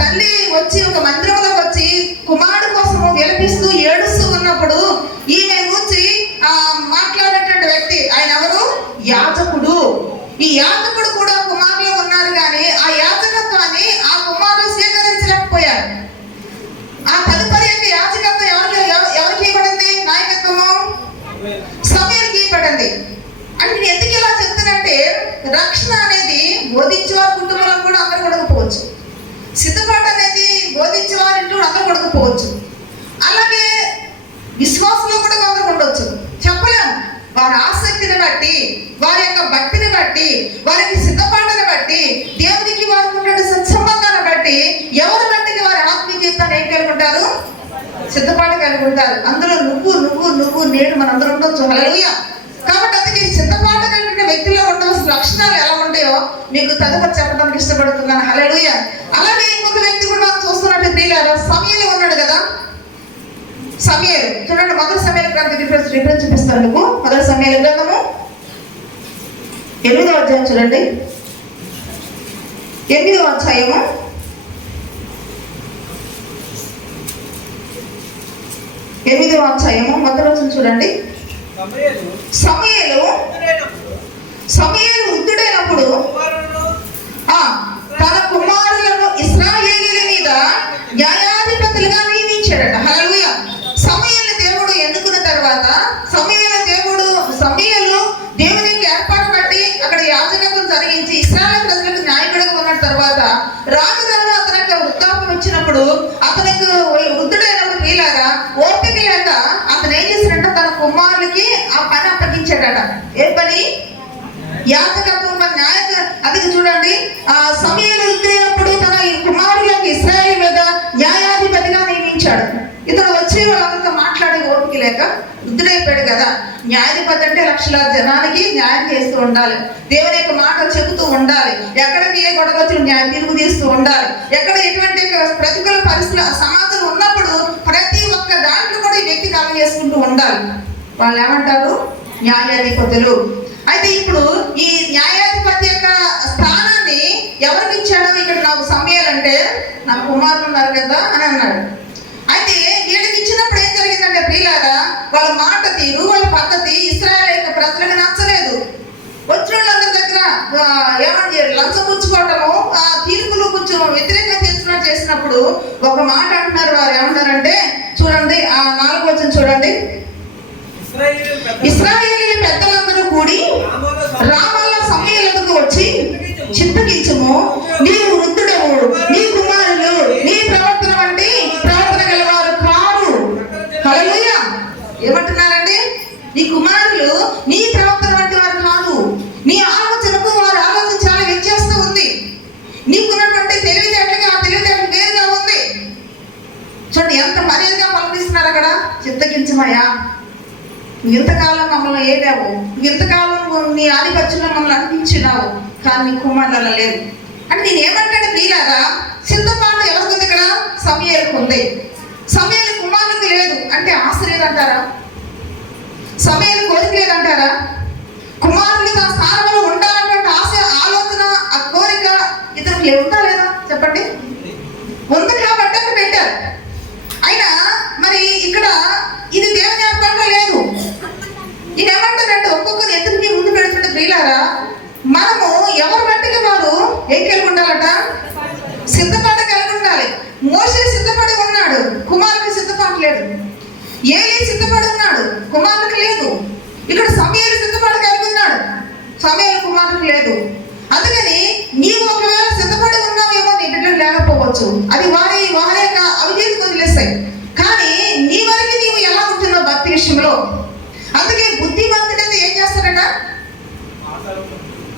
తల్లి వచ్చి ఒక మందిరంలోకి వచ్చి కుమారుడు కోసము విలపిస్తూ ఏడుస్తూ ఉన్నప్పుడు ఈమె గురించి మాట్లాడేటువంటి వ్యక్తి ఆయన ఎవరు? యాజకుడు. ఈ యాజకుడు కూడా కుమారులు ఉన్నారు, కానీ ఆ యాజకత్వాన్ని ఆ కుమారుడు స్వీకరించలేకపోయారు. ఆ తదుపరి యాజకత్వం ఎవరికి ఇవ్వబడింది? నాయకత్వము సమూయేలుకి ఇవ్వబడింది. అంటే నేను ఎందుకు ఇలా చెప్తానంటే, రక్షణ అనేది బోధించేవారి కుటుంబంలో కూడా అందరూ కొడకపోవచ్చు, సిద్ధపాటు అనేది బోధించేవారి ఇంట్లో అందరూ కొడకపోవచ్చు, అలాగే విశ్వాసంలో కూడా అందరూ ఉండొచ్చు. చెప్పలేము. వారి ఆసక్తిని బట్టి, వారి యొక్క భక్తిని బట్టి, వారికి సిద్ధపాటుని బట్టి, దేవునికి వారికి ఉండే సత్సంబంధాన్ని బట్టి ఎవరి బట్టికి వారి ఆత్మీయ జీవితాన్ని ఏం కలిగి ఉంటారు? సిద్ధపాటు కలిగి ఉంటారు. అందులో నువ్వు నేను మనందరూ ఉండొచ్చు. హల్లెలూయా. కాబట్టి అందుకే సిద్ధపాటు కలిగిన వ్యక్తిలో ఉండవలసిన లక్షణాలు ఎలా ఉంటాయో మీకు తదుపరి చెప్పడానికి ఇష్టపడుతున్నాను. హల్లెలూయా. అలాగే ఇంకొక వ్యక్తి కూడా మనం చూస్తున్నట్టు ప్రియులారా, సమూయేలు ఉన్నాడు కదా. సమూయేలు చూడండి, మొదటి సమూయేలు గ్రంథం రిఫరెన్స్ చూపిస్తాను మీకు. మొదటి సమూయేలు గ్రంథము 8వ అధ్యాయం చూడండి. 8వ అధ్యాయము 8వ అధ్యాయము మొదటి రోజు చూడండి. సమూయేలు వృద్ధుడైనప్పుడు తన కుమారులను ఇశ్రాయేలీయుల మీద న్యాయాధిపతులుగా నియమించాడట. హల్లెలూయా. సమూయేలు దేవుడు ఎన్నుకున్న తర్వాత సమూయేలు దేవునికి ఏర్పాటు బట్టి అక్కడ యాజకత్వం జరిగించి ఇశ్రాయేలు ప్రజలకు నాయకుడిగా ఉన్న తర్వాత రాజుగారు అతని యొక్క వృద్ధాప్యం ఇచ్చినప్పుడు, అతనికి వృద్ధుడైనప్పుడు వీలాగా ఓపిక లేక అతను ఏం చేశాడంటే తన కుమారులకి ఆ పని అప్పగించాడట. ఏ పని? యాజకత్వం నాయక. అందుకే చూడండి, సమూయేలు వృద్ధుడైనప్పుడు తన కుమారులకు ఇశ్రాయేలు మీద న్యాయాధిపతిగా నియమించాడు. ఇతను వచ్చి వాళ్ళంతా మాట్లాడే ఓపిక లేక వృద్ధుడైపోయాడు కదా. న్యాయాధిపతి అంటే లక్షలాది జనానికి న్యాయం చేస్తూ ఉండాలి, దేవుని యొక్క మాటలు చెబుతూ ఉండాలి, ఎక్కడికి ఏ గొడవ వచ్చి న్యాయం తిరుగు తీస్తూ ఉండాలి, ఎక్కడ ఎటువంటి ప్రతికూల పరిస్థితులు సమాజం ఉన్నప్పుడు ప్రతి ఒక్క దాంట్లో కూడా ఈ వ్యక్తి కాలం చేసుకుంటూ ఉండాలి. వాళ్ళు ఏమంటారు? న్యాయాధిపతులు. అయితే ఇప్పుడు ఈ న్యాయాధిపతి యొక్క స్థానాన్ని ఎవరికి ఇచ్చాడో ఇక్కడ నాకు సమూయేలు అంటే నా కుమారులు ఉన్నారు కదా అని అన్నాడు. అయితే వీళ్ళకి ఇచ్చినప్పుడు ఏం జరిగిందంటే ప్రియులారా, వాళ్ళ మాట తీరు, వాళ్ళ పద్ధతి ఇశ్రాయేలు యొక్క ప్రజలకు నచ్చలేదు. వచ్చిన వాళ్ళందరి దగ్గర ఏమని లంచం పుచ్చుకోవటము, తీర్పులు కొంచెం వ్యతిరేకంగా చేసినప్పుడు ఒక మాట అంటున్నారు. వారు ఏమంటారంటే చూడండి, 4వ వచనం చూడండి. ఇశ్రాయేలీయుల పెద్దలందరూ కూడి రామాలో సమూయేలుకు వచ్చి, చింతకించుము, నీవు వృద్ధుడవు, నీ కుమారులు నీ ప్రవర్తన వంటి ప్రవర్తన గలవారు కారు. హల్లెలూయా. ఏమంటున్నారండి? నీ కుమారులు నీ ప్రవర్తన వంటి వారు కాదు, నీ ఆలోచనకు వారి ఆలోచన చాలా వ్యత్యాసం ఉంది, నీకున్నటువంటి తెలివితేటలకి ఆ తెలివితేటలు వేరుగా ఉంది. చూడండి ఎంత మర్యాదగా పలకరిస్తున్నారు అక్కడ. చిత్తగించమయ్యా, నువ్వు ఇంతకాలం మమ్మల్ని ఏదావు, నువ్వు ఇంతకాలం నీ ఆధిపత్యంలో మమ్మల్ని అనిపించినావు, కానీ నీ కుమారులు లేదు అంటే నేను ఏమంటాడు ప్రియులారా, సిద్ధపాటు ఎవరికి ఉంది ఇక్కడ? సమూయేలుకు ఉంది. సమూయేలు కుమారులకు లేదు అంటే ఆశ లేదంటారా? సమూయేలు కోరిక లేదంటారా? కుమారులు తన స్థానంలో ఉండాలన్నటువంటి ఆశ, ఆలోచన, ఆ కోరిక ఇతరులకు ఉందా లేదా చెప్పండి? ఉంది కాబట్టి అక్కడ పెట్టారు. అయినా మరి ఇక్కడ ఇది దేవుని ఏర్పాటులో లేదు. ఇది ఏమంటారంటే ఒక్కొక్కరు ఎందుకు మీ ముందు పెడుతుంటే ప్రియులారా, మనము ఎవరు బట్టిగా వారు ఏం కలిగి ఉండాలట? సిద్ధపాటు కలిగి ఉండాలి. మోషే సిద్ధపడి ఉన్నాడు, కుమారుడికి సిద్ధపాటు లేదు. ఏలీ సిద్ధపడి ఉన్నాడు, కుమారుడికి లేదు. ఇక్కడ సమూయేలు సిద్ధపాటు కలిగి ఉన్నాడు, సమూయేలు కుమారుడికి లేదు. అందుకని నీవు ఒకవేళ సిద్ధపడి ఉన్నావేమో, నీ బిడ్డలు లేకపోవచ్చు, అది వారి యొక్క అవిధేయతకు వదిలేస్తాయి. కానీ నీ వరకు నీవు ఎలా ఉంటున్నావు భక్తి విషయంలో? అందుకే బుద్ధిమంతుడైతే ఏం చేస్తాడట?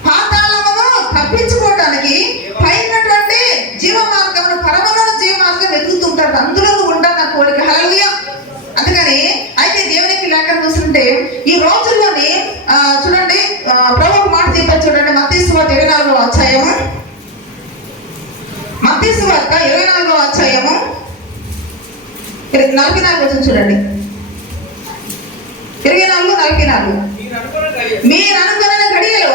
పాతాళమును తప్పించుకోవడానికి పైనటువంటి జీవ మార్గమును, పరమలోని జీవ మార్గం వెతుకుతుంటాడు. అందులో ఉండాలి నా కోరిక. హల్లెలూయా. అందుకని అయితే దేవునికి లేఖను చూస్తుంటే ఈ రోజుల్లోని చూడండి, ప్రభు మాట చెప్పారు చూడండి. మత్తయి సువార్త 24వ అధ్యాయము, మత్తయి సువార్త 24వ అధ్యాయము 44 వచ్చింది చూడండి. 24:44 మీరు అనుకున్న గడియలో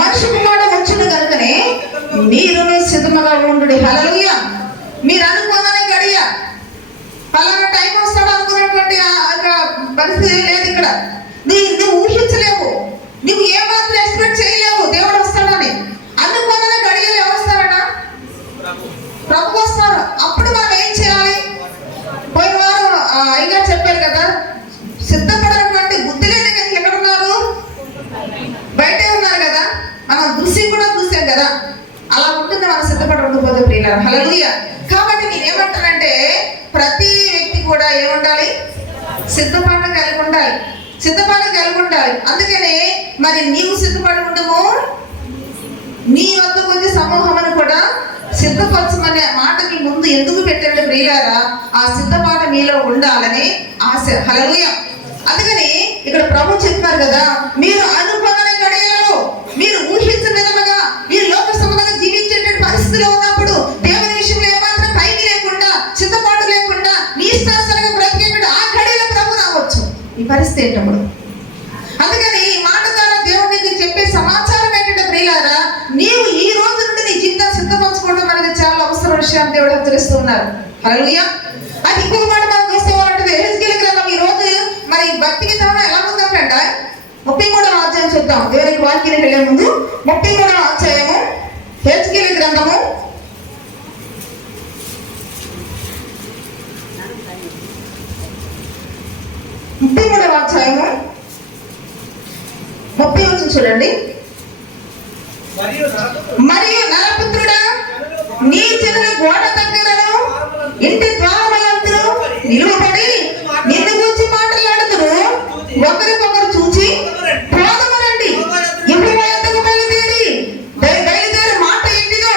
మనిషి కుమారుడు వచ్చును కనుకనే మీరు సిద్ధముగా ఉండు. హల్లెలూయా. మీరు అనుకున్న గడియ, పలానా టైం వస్తాడు అనుకున్నటువంటి పరిస్థితి లేదు ఇక్కడ. నువ్వు ఊహించలేవు, నువ్వు ఏమాత్రం ఎక్స్పెక్ట్ చేయలేవు దేవుడు వస్తాడని. అనుకున్న గడియలు ఎవరు వస్తారట? ప్రభు వస్తారు. అప్పుడు మనం ఏం చేయాలి? పోయిన వారు అయ్యగారు చెప్పారు కదా, సిద్ధపడినటువంటి బుద్ధి లేని ఎక్కడ ఉన్నారు? బయటే ఉన్నారు కదా. మనం దృశ్యం కూడా చూసాం కదా. అలా ఉంటుంది మనం సిద్ధపడి ఉండకపోతే ప్రియులారా. హల్లెలూయా. కాబట్టి నేనేమంటానంటే ప్రతి వ్యక్తి కూడా ఏముండాలి? సిద్ధపాటు కలిగి ఉండాలి, సిద్ధపాటు కలిగి ఉండాలి. అందుకనే మరి నీవు సిద్ధపడి ఉండము, నీ వద్దకు వచ్చే సమూహమును కూడా సిద్ధపరచమనే మాటకి ముందు ఎందుకు పెట్టండి ప్రియులారా? ఆ సిద్ధపాటు మీలో ఉండాలని ఆశ. హల్లెలూయా. అందుకని ఇక్కడ ప్రభు చెప్పారు కదా, మీరు అనుకున్న గడియలలో, మీరు ఊహించిన విధముగా మీరు లోక సంబంధంగా జీవించేటువంటి పరిస్థితిలో ఉన్నప్పుడు దేవుని విషయంలో ఏమాత్రం పైకి లేకుండా, సిద్ధపాటు లేకుండా నీ ఇష్టానుసారంగా బ్రతికేటువంటి ఆ గడియలో ప్రభు రావచ్చు. ఈ పరిస్థితి ఏంటప్పుడు? అందుకని ఈ మాట ద్వారా దేవునికి చెప్పే సమాచారం ఏంటంటే ప్రియులారా, నీవు ఈ రోజు నుండి నీ జీవితాన్ని సిద్ధపరచుకోవడం అనేది చాలా అవసరం విషయాన్ని దేవుడు హెచ్చరిస్తూ ఉన్నారు. హల్లెలూయా. అది ఇంకొక మాట మనం చూస్తే అంటే యెహెజ్కేలు గ్రంథం ఈ రోజు మరి భక్తి విధానం ఎలా ఉందంట 33వ అధ్యాయం చూద్దాం. దేవునికి వాక్యానికి వెళ్ళే ముందు 33వ అధ్యాయము యెహెజ్కేలు గ్రంథము 33వ అధ్యాయము 30 వచ్చింది చూడండి. మరియు నరపుత్రుడా, నీ జనుల గోడ దగ్గరను ఇంటి ద్వారములందు నిలువబడి నిన్ను గురించి మాట్లాడుతురు. ఒకరికొకరు చూచి పోదము రండి, యెహోవా యొద్దకు బయలుదేరి మాట ఏంటిదో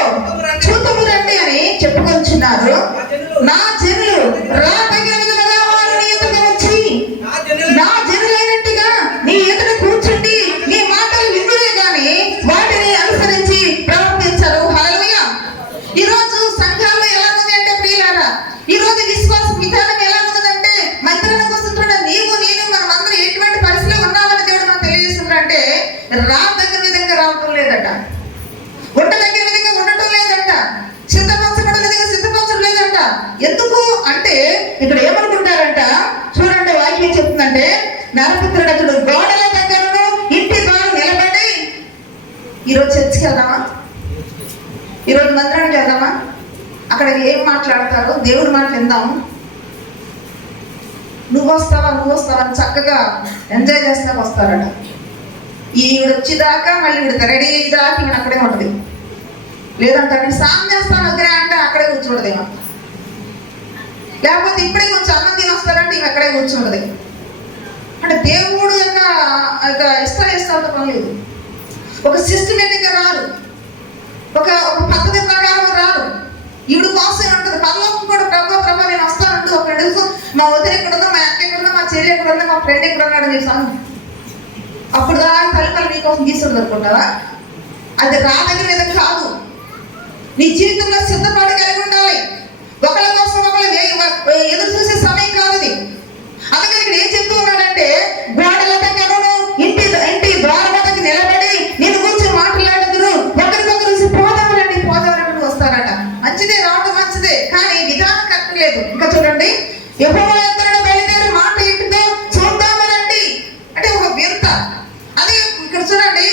చూద్దాము రండి అని చెప్పుకొచ్చున్నారు. నా జనులు రా తగిన విధంగా వారు నీ ఎదుట వచ్చి నా జనులైనట్టుగా నీ ఎదుట కూర్చుండి నీ మాటలు వినురే గాని వాటిని అనుసరించి ప్రవర్తించరు. హల్లెలూయా. ఈరోజు సంఘాల్లో ఎలా ఉంది అంటే ప్రియులారా, ఈరోజు విశ్వాస విధానం ఎలా ఉన్నదంటే మందిరానికి వస్తుంటున్న నీవు నేను మనమందరం ఎటువంటి పరిస్థితిలో ఉన్నామని దేవుడు మనకు తెలియజేస్తుంటే దగ్గర విధంగా రావటం లేదట, ఉండ దగ్గర విధంగా ఉండటం లేదంట, సిద్ధపరచబడిన విధంగా సిద్ధపరచడం లేదంట. ఎందుకు అంటే ఇక్కడ ఏమనుకుంటారంట చూడండి, వాక్యం చెప్తుందంటే నరపుత్రుడు గోడల దగ్గరను ఇంటి ద్వారా నిలబడి. ఈరోజు చర్చికి వెళ్దామా? ఈరోజు మందిరానికి వెళ్దామా? అక్కడ ఏం మాట్లాడతారో దేవుడి మాట విందాము. నువ్వు వస్తావా అని చక్కగా ఎంజాయ్ చేస్తా వస్తారట. ఈవిడ వచ్చేదాకా మళ్ళీ ఈవిడ రెడీ అయ్యేదాకా ఈవిడ అక్కడే ఉంటుంది. లేదంటే నేను స్నానం చేస్తాను వద్దే అంటే అక్కడే కూర్చోడదేమో, లేకపోతే ఇప్పుడే కొంచెం అన్నం తిని వస్తారంటే ఇవి అక్కడే కూర్చుంటది. అంటే దేవుడు యొక్క ఇష్టాలతో పని లేదు. ఒక సిస్టమేటిక్గా రారు, ఒక పద్ధతి ప్రకారం రారు. ఈవిడ కోసం ఉంటుంది. పరలోకం కూడా ప్రభా నేను వస్తానంటూ ఒక అడుగు మా వదిన ఎక్కడుందో, మా అక్క ఎక్కడుందో, మా చెల్లి ఎక్కడుందో, మా ఫ్రెండ్ ఎక్కడ ఉన్నాడు అని చెప్తాను. అప్పుడు తల్లిపాలు నీకోసం తీసుకుంటుంది అనుకుంటావా? అది రాదగిన విధం కాదు. నీ జీవితంలో సిద్ధపాటు కలిగి ఉండాలి. ఒకళ్ళ కోసం ఒకళ్ళు ఎదురు చూసే సమయం కాదు అది. అందుకని ఇక్కడ ఏం చెప్తూ ఉన్నాడంటే, గోడల దగ్గరను ఇంటి ద్వారం వద్దకు నిలబడి నేను కూర్చొని మాట్లాడుదురు, ఒకరికొకరు పోదామని వస్తారట. మంచిదే, రావడం మంచిదే, కానీ విధానం కరెక్ట్ లేదు. ఇంకా చూడండి, యెహోవా యందు బయలుదేరి మాట ఇంటితో చూద్దామనండి అంటే ఒక వింత. అదే ఇక్కడ చూడండి,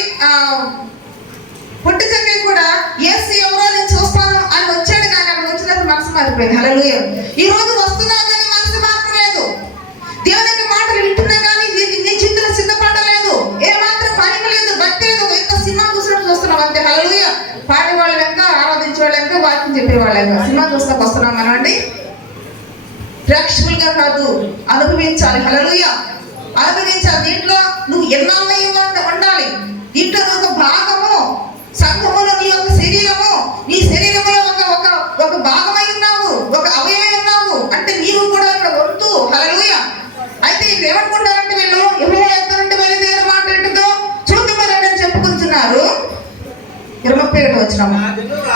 పొట్టి చక్కె కూడా యేసు ఎవరో నేను చూస్తాను అని వచ్చాడు, కానీ అక్కడ వచ్చినప్పుడు మనసు మారిపోయింది. హల్లెలూయా. ఈ రోజు వస్తున్నా కానీ మనసు మారలేదు. దేవుని యొక్క మాటలు వింటున్నా కానీ నీ చింతన సిద్ధపడలేదు, ఏమాత్రం పని లేదు, భక్తి లేదు. ఎంత సినిమా చూసినట్టు చూస్తున్నాం అంతే. హల్లెలూయా. పాడేవాళ్ళ వెంక, ఆరాధించే వాళ్ళ వెంక, వాక్యం చెప్పేవాళ్ళ వెంక సినిమా చూస్తాకు వస్తున్నాం మనం అండి. ప్రేక్షకులుగా కాదు, అనుభవించాలి. హల్లెలూయా. అనుభవించాలి. దీంట్లో నువ్వు ఎన్నాళ్ళై ఉండాలి. దీంట్లో నువ్వు ఒక భాగము, సంఘములో నీ యొక్క శరీరము, నీ శరీరములో ఒక భాగమై ఉన్నావు, ఒక అవయవై ఉన్నావు అంటే నీవు కూడా ఇక్కడ వంతు. హల్లెలూయా. అయితే ఇక్కడ ఏమనుకుంటారంటే వీళ్ళు యెహోవా యందు బయలుదేరి మాట ఇంటితో చూద్దామని అని చెప్పుకుంటున్నారు. 21 వచనం,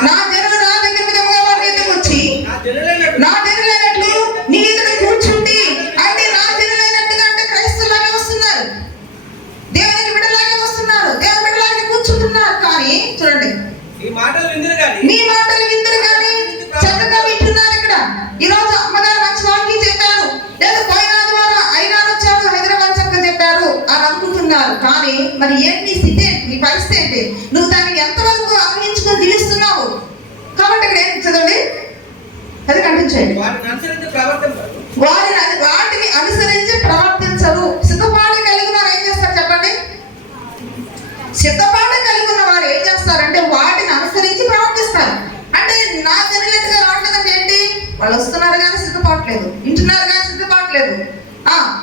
నా జనులు నా దగ్గర విధముగా వారి ఎదురు వచ్చి నా జనులైనట్లు నీ ఎదుట కూర్చుండి. అంటే నా జనులైనట్టుగా అంటే క్రైస్తవులాగే వస్తున్నారు, దేవునికి బిడ్డలాగే వస్తున్నారు, దేవుని బిడ్డలాగే కూర్చుంటున్నారు. కానీ చూడండి, నీ మాటలు విందురు కానీ చక్కగా వింటున్నారు. ఇక్కడ ఈరోజు అమ్మగారు మంచి వాక్యం చెప్పారు, లేదా పోయిన ఆదివారం అయినారు వచ్చారు, హైదరాబాద్ చక్కగా చెప్పారు అని అనుకుంటున్నారు. కానీ మరి ఏంటి నీ స్థితి, నీ పరిస్థితి ఏంటి? నువ్వు దాన్ని ఎంతవరకు అన్వయించుకొని జీవిస్తున్నావు? కాబట్టి ఇక్కడ ఏంటి చదవండి, అది కనిపించండి. వాటిని అనుసరించి ప్రవర్తించరు. సిద్ధపాటు కలిగిన వారు ఏం చేస్తారు చెప్పండి? సిద్ధపాటు కలిగి ఉన్న వారు ఏం చేస్తారంటే వాటిని అనుసరించి ప్రవర్తిస్తారు. అంటే నా జనులట్టుగా రావట్లేదంటే ఏంటి? వాళ్ళు వస్తున్నారు కానీ సిద్ధపాటు లేదు, వింటున్నారు కానీ సిద్ధపాటు లేదు,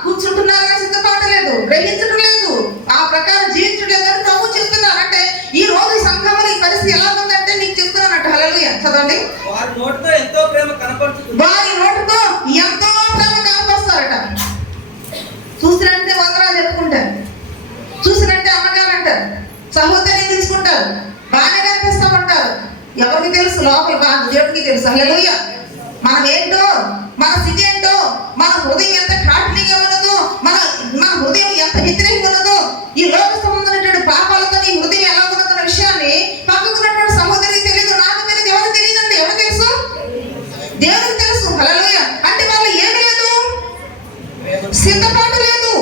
కూర్చుంటున్నారు కానీ సిద్ధపాటు లేదు, గ్రహించడం లేదు, ఆ ప్రకారం జీవించడం లేదు అని ప్రభు చెప్తున్నారు. అంటే ఈ రోజు సంఘంలో ఈ పరిస్థితి ఎలా ఉందంటే నీకు చెప్తున్నట్టు. హల్లెలూయా. చదవండి, వారి నోటితో ఎంతో ప్రేమ కనపరుస్తారట. చూసినంటే వందనాలు చెప్పుకుంటారు, చూసినంటే అమ్మగారు అంటారు, సహోదరిని తీసుకుంటారు, బాగానే కనిపిస్తూ ఉంటారు. ఎవరికి తెలుసు లోపల బాగా? దేవుడికి తెలుసు. హల్లెలూయా. మనం ఏంటో, మన స్థితి ఏంటో, మన హృదయం ఎంత కాఠిన్యంగా ఉన్నదో, మన హృదయం ఎంత వ్యతిరేకంగా ఉన్నదో, ఈ లోక సంబంధమైనటువంటి పాపాలతో నీ హృదయం ఎలా ఉన్నదన్న విషయాన్ని పక్కకున్నటువంటి సహోదరికి తెలియదు, నాకు తెలియదు, ఎవరికి తెలియదండి. ఎవరికి తెలుసు? దేవునికి తెలుసు. హల్లెలూయా. అంటే వాళ్ళు ఏమి లేదు, సిద్ధపాటు లేదు,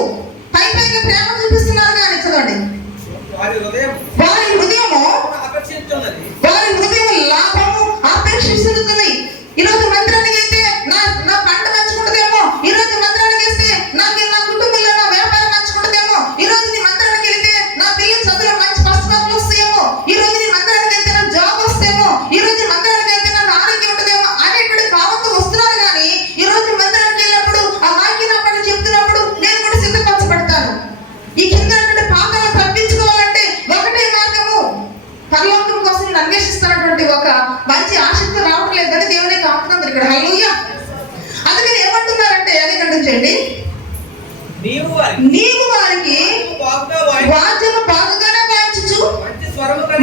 పైగా ప్రేమ చూపిస్తున్నారు. కానీ చదవండి, వారి హృదయము లాభము ఆపేక్షిస్తుంది. ఈరోజు మందిరానికి వెళ్తే నా పంట మంచుకుంటుందేమో, ఈరోజు మందిరానికి వెళ్తే నా కుటుంబంలో నా వ్యాపారం మంచుకుంటుందేమో, ఈరోజు నీ మందిరానికి వెళ్తే నా పిల్లల చదువులో మంచి పస్తులు వస్తాయేమో, ఈరోజు నీ మందిరానికి వెళ్తే నా జాబ్ వస్తేమో, ఈరోజు మందిరానికి వెళ్తే నాకు ఆరోగ్యం ఉంటుందేమో అనేటువంటి భావంతో వస్తున్నారు. కానీ ఈరోజు మందిరానికి వెళ్ళినప్పుడు ఆ వాక్యం అప్పుడు చెప్తున్నప్పుడు నేను కూడా సిద్ధపరచబడతాను. ఈ కింద పాపాలను తప్పించుకోవాలంటే ఒకటే మార్గము, పరలోకం కోసం నేను అన్వేషిస్తున్నటువంటి ఒక మంచి ఆసక్తి రావడం లేదని దేవుని కాపుతుంది ఇక్కడ. హల్లెలూయా. అందుకని ఏమంటున్నారంటే అది కనిపించండి, నీవు వారికి వాద్యము బాగుగానే వాయించు,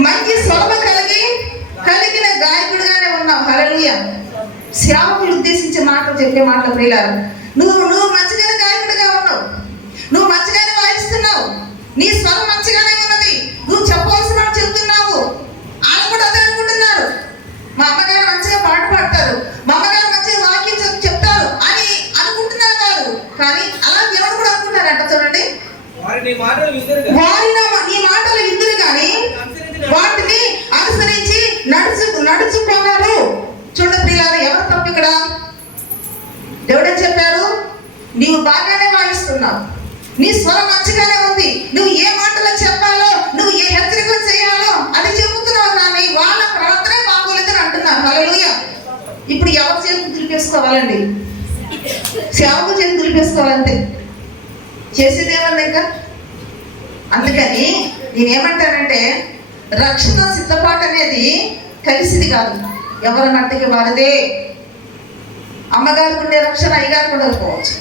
మంచి స్వరము కలిగిన గాయకుడుగానే ఉన్నావు. హల్లెలూయా. సేవకులు ఉద్దేశించే మాటలు చెప్పే మాటలు ప్రియులారా, నువ్వు మంచిగానే గాయకుడిగా ఉన్నావు, నువ్వు మంచిగానే వాయిస్తున్నావు, నీ స్వరం మంచిగానే ఉన్నది, నువ్వు చెప్పవలసిన చెప్తున్నావు. వాళ్ళు కూడా అదే అనుకుంటున్నారు, మా అమ్మగారు మంచిగా పాట పాడతారు, మా అమ్మగారు మంచిగా వాక్యం చెప్తారు అని అనుకుంటున్నారు వారు. కానీ అలా దేవుడు కూడా అనుకుంటారంట. చూడండి, నీ మాటలు విందురు కానీ వాటిని అనుసరించి నడుచుకున్నారు. చూడండి ప్రియులారా, ఎవరు తప్పు ఇక్కడ? దేవుడే చెప్పారు, నీవు బాగానే వాయిస్తున్నావు, నీ స్వరం మంచిగానే ఉంది, నువ్వు ఏ మాటలో చెప్పాలో, నువ్వు ఏ హెచ్చరికలు చేయాలో అది చెబుతున్నావు. కానీ వాళ్ళ ప్రవర్తనే బాగోలేదని అంటున్నారు. హల్లెలూయా. ఇప్పుడు ఎవరి చేతులు దులిపేసుకోవాలండి? సేవకు చేతులు దులిపేసుకోవాలంతే. చేసేది ఏమన్నా ఇంకా. అందుకని నేనేమంటానంటే రక్షణ సిద్ధపాటు అనేది కలిసిది కాదు, ఎవరి మట్టికి వారిదే. అమ్మగారికి ఉండే రక్షణ అయ్యగారికి ఉండకపోవచ్చు,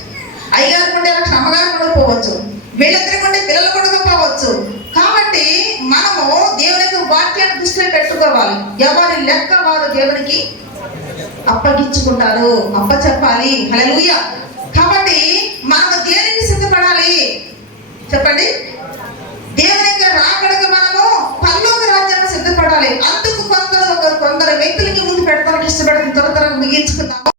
అయ్యగారికి ఉండే రక్షణ అమ్మగారికి ఉండకపోవచ్చు, వీళ్ళిద్దరికి ఉండే పిల్లలు ఉండకపోవచ్చు. కాబట్టి మనము దేవునికి వాక్యాన్ని దృష్టిలో పెట్టుకోవాలి. ఎవరి లెక్క వారు దేవునికి అప్పగించుకుంటారు, చెప్పాలి. హల్లెలూయా. కాబట్టి మనము దేనికి సిద్ధపడాలి చెప్పండి? దేవునికి రాకడకు మనము పరలోక రాజ్యాన్ని సిద్ధపడాలి. అందుకు కొందరు వ్యక్తులకి ముందు పెడతానికి ఇష్టపడతాం. త్వరగా ముగించుకుందాము.